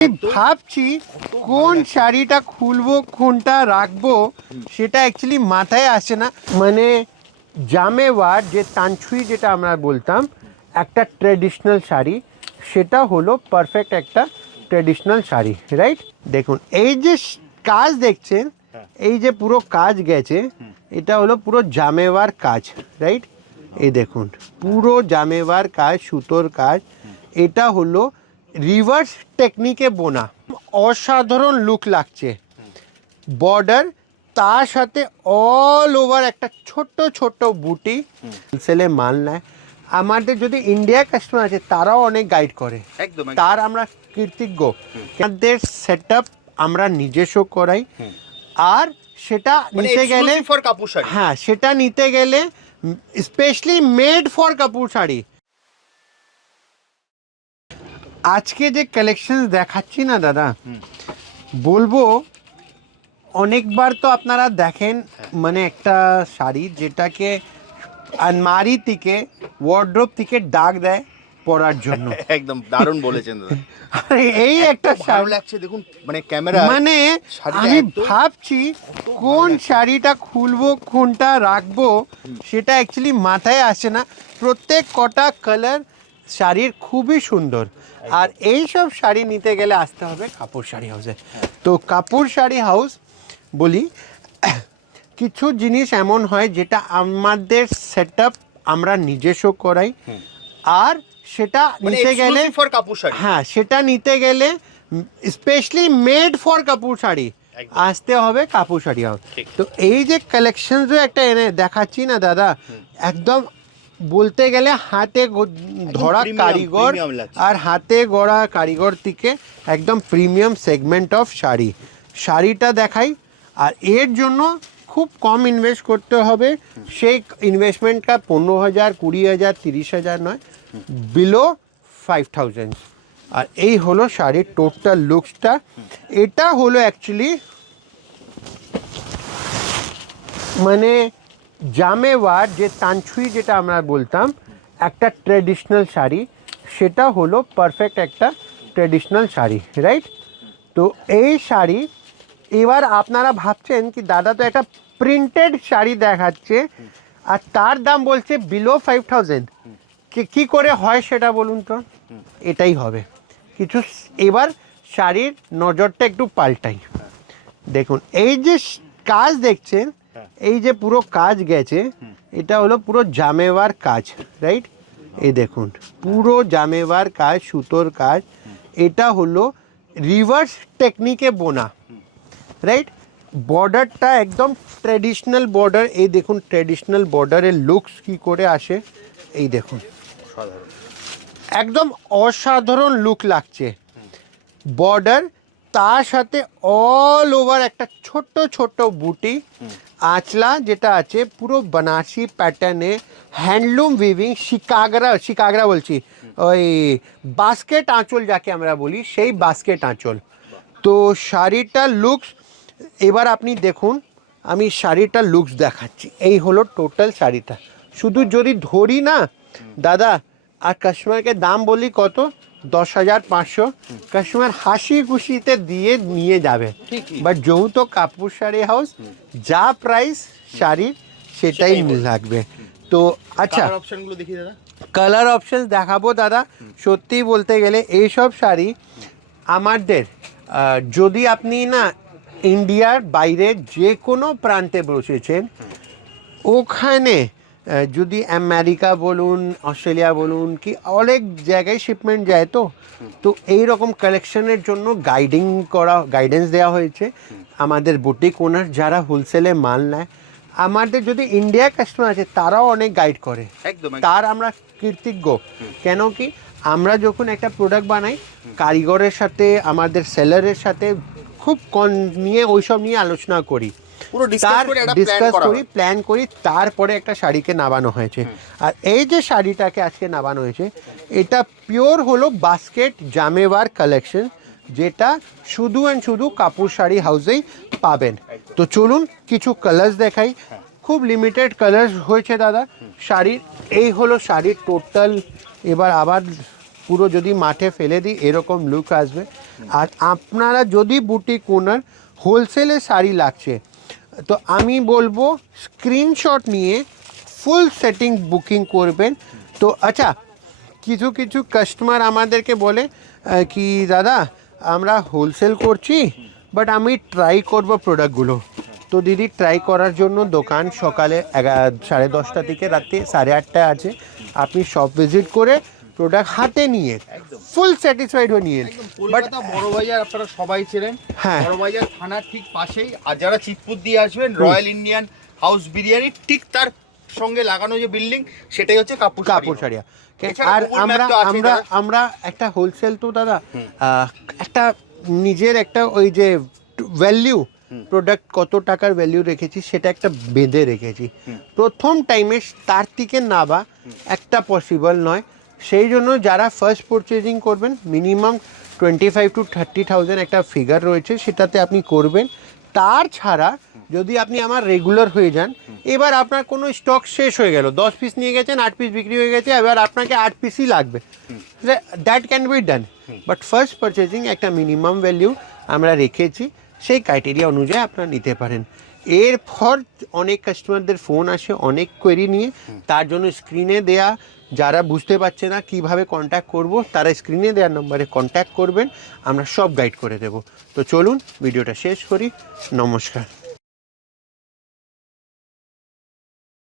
ভাবছি কোন শাড়িটা খুলবো কোনটা রাখবো সেটা অ্যাকচুয়ালি মাথায় আসে না। মানে জামেওয়ার যে তানছুই যেটা আমরা বলতাম একটা ট্রেডিশনাল শাড়ি, সেটা হলো পারফেক্ট একটা ট্রেডিশনাল শাড়ি, রাইট? দেখুন এই যে কাজ দেখছেন, এই যে পুরো কাজ গেছে, এটা হলো পুরো জামেওয়ার কাজ, রাইট? এই দেখুন পুরো জামেওয়ার কাজ, সুতোর কাজ। এটা হলো রিভার্স টেকনিকে বোনা, অসাধারণ লুক লাগছে। বর্ডার, তার সাথে অল ওভার একটা ছোট্ট ছোট্ট বুটি। হোলসেলে মাল নেয়। আমাদের যদি ইন্ডিয়া কাস্টমার আছে তারাও অনেক গাইড করে, তার আমরা কৃতজ্ঞ। আমাদের সেট আপ আমরা নিজস্ব করাই, আর সেটা নিতে গেলে হ্যাঁ, সেটা নিতে গেলে specially made for Kapoor sari. আজকে যে কালেকশন দেখাচ্ছি না দাদা, বলবো অনেকবার তো আপনারা দেখেন, মানে একটা শাড়ি যেটাকে আলমারি থেকে, ওয়ার্ড্রোব থেকে ডাক দেয় পরার জন্য। একদম দারুণ বলেছেন দাদা। এই একটা ভালো লাগছে দেখুন, মানে ক্যামেরা, মানে আমি ভাবছি কোন শাড়িটা খুলবো কোনটা রাখবো সেটা অ্যাকচুয়ালি মাথায় আসে না। প্রত্যেক কটা কালার শাড়ির খুবই সুন্দর। আর এই সব শাড়ি নিতে গেলে আসতে হবে কাপুর শাড়ি হাউসে। তো কাপুর শাড়ি হাউস বলি, কিছু জিনিস এমন হয় যেটা আমাদের সেট আপ আমরা নিজস্ব করাই, আর সেটা নিতে গেলে হ্যাঁ, সেটা নিতে গেলে specially made for Kapoor sari আসতে হবে কাপুর শাড়ি হাউস। তো এই যে কালেকশন একটা এনে দেখাচ্ছি না দাদা, একদম বলতে গেলে হাতে ধরা কারিগর, আর হাতে গড়া কারিগর থেকে একদম প্রিমিয়াম সেগমেন্ট অফ শাড়ি। শাড়িটা দেখাই, আর এর জন্য খুব কম ইনভেস্ট করতে হবে। সেই ইনভেস্টমেন্টটা 15,000, 20,000, 30,000 নয়, বিলো 5,000। আর এই হলো শাড়ির টোটাল লুকসটা। এটা হলো অ্যাকচুয়ালি মানে জামেওয়ার যে তানছুই যেটা আমরা বলতাম একটা ট্রেডিশনাল শাড়ি, সেটা হলো পারফেক্ট একটা ট্রেডিশনাল শাড়ি, রাইট? তো এই শাড়ি, এবার আপনারা ভাবছেন কি দাদা তো একটা প্রিন্টেড শাড়ি দেখাচ্ছে আর তার দাম বলছে বিলো 5,000, কি করে হয় সেটা বলুন তো? এটাই হবে কিছু। এবার শাড়ির নজরটা একটু পাল্টাই। দেখুন এই যে কাজ দেখছেন, এই যে পুরো কাজ গেছে, এটা হলো পুরো জামেওয়ার কাজ, রাইট? এই দেখুন পুরো জামেওয়ার কাজ, সুতোর কাজ। এটা হলো রিভার্স টেকনিকে বোনা, রাইট? বর্ডারটা একদম ট্র্যাডিশনাল বর্ডার। এই দেখুন ট্র্যাডিশনাল বর্ডারের লুকস কি করে আসে, এই দেখুন একদম অসাধারণ লুক লাগছে। বর্ডার, তার সাথে অল ওভার একটা ছোট্ট ছোট্ট বুটি। আঁচলা যেটা আছে পুরো বানারসি প্যাটার্নে, হ্যান্ডলুম উইভিং, শিকাগরা বলছি, ওই বাস্কেট আঁচল যাকে আমরা বলি, সেই বাস্কেট আঁচল। তো শাড়িটার লুকস এবার আপনি দেখুন, আমি শাড়িটার লুকস দেখাচ্ছি। এই হলো টোটাল শাড়িটা। শুধু যদি ধরি না দাদা, আর কাস্টমারকে দাম বলি কত, 10,500, কাস্টমার হাসি খুশিতে দিয়ে নিয়ে যাবে। বাট যেহেতু কাপুর শাড়ি হাউস, যা প্রাইস শাড়ির সেটাই লাগবে। তো আচ্ছা, কালার অপশন দেখাবো দাদা। সত্যি বলতে গেলে এইসব শাড়ি আমাদের, যদি আপনি না ইন্ডিয়ার বাইরে যে কোনো প্রান্তে বসেছেন, ওখানে যদি আমেরিকা বলুন, অস্ট্রেলিয়া বলুন, কি অনেক জায়গায় শিপমেন্ট যায়, তো এই রকম কালেকশনের জন্য গাইডেন্স দেওয়া হয়েছে আমাদের বুটিক ওনার যারা হোলসেলে মাল নেয়। আমাদের যদি ইন্ডিয়া কাস্টমার আছে তারাও অনেক গাইড করে, তার আমরা কৃতজ্ঞ। কেন কি আমরা যখন একটা প্রোডাক্ট বানাই, কারিগরের সাথে, আমাদের সেলারের সাথে খুব নিয়ে ওইসব নিয়ে আলোচনা করি, ডিসকাস করি, প্ল্যান করি, তারপরে একটা শাড়িকে নামানো হয়েছে। আর এই যে শাড়িটাকে আজকে নামানো হয়েছে, এটা পিওর হলো বাস্কেট জামেওয়ার কালেকশন, যেটা শুধু অ্যান্ড শুধু কাপুর শাড়ি হাউসেই পাবেন। তো চলুন কিছু কালার্স দেখাই। খুব লিমিটেড কালার্স হয়েছে দাদা শাড়ির। এই হলো শাড়ির টোটাল। এবার আবার পুরো যদি মাঠে ফেলে দিই এরকম লুক আসবে। আর আপনারা যদি বুটিক ওনার হোলসেলে শাড়ি লাগছে তো আমি বলবো স্ক্রিনশট নিয়ে ফুল সেটিং বুকিং করবেন। তো আচ্ছা, কিছু কিছু কাস্টমার আমাদেরকে বলে কি দাদা আমরা হোলসেল করছি বাট আমি ট্রাই করব প্রোডাক্টগুলো। তো দিদি ট্রাই করার জন্য দোকান সকালে 10:30 থেকে রাতে 8:30 আছে। আপনি সব ভিজিট করে প্রোডাক্ট হাতে নিয়ে ফুল স্যাটিসফাইড হয়ে নিয়ে। বাট কলকাতা বড়বাজার আপনারা সবাই ছিলেন, হ্যাঁ। বড়বাজার থানার ঠিক পাশেই। আর যারা চিতপুর দিয়ে আসবেন, রয়্যাল ইন্ডিয়ান হাউস বিরিয়ানি ঠিক তার সঙ্গে লাগানো যে বিল্ডিং সেটাই হচ্ছে কাপুর সারিয়া। এছাড়া আর Google আমরা Map তো আছে আমরা দাদা। আমরা একটা হোলসেল তো দাদা একটা নিজের একটা ওই যে ভ্যালিউ প্রোডাক্ট কত টাকার ভ্যালিউ রেখেছি সেটা একটা বেঁধে রেখেছি। প্রথম টাইমে তার থেকে নাবা একটা পসিবল নয়। সেই জন্য যারা ফার্স্ট পারচেজিং করবেন মিনিমাম 25 to 30,000 একটা ফিগার রয়েছে, সেটাতে আপনি করবেন। তার ছাড়া যদি আপনি আমার রেগুলার হয়ে যান, এবার আপনার কোনো স্টক শেষ হয়ে গেল, 10 পিস নিয়ে গেছেন, 8 পিস বিক্রি হয়ে গেছে, এবার আপনাকে 8 পিসই লাগবে, that can be done. But first purchasing একটা মিনিমাম ভ্যালিউ আমরা রেখেছি, সেই ক্রাইটেরিয়া অনুযায়ী আপনারা নিতে পারেন। এরপর অনেক কাস্টমারদের ফোন আসে অনেক কোয়েরি নিয়ে, তার জন্য স্ক্রিনে দেয়া, যারা বুঝতে পারছে না কিভাবে কন্ট্যাক্ট করব তারা স্ক্রিনে দেওয়ার নম্বরে কন্ট্যাক্ট করবেন, আমরা সব গাইড করে দেব। তো চলুন ভিডিওটা শেষ করি। নমস্কার।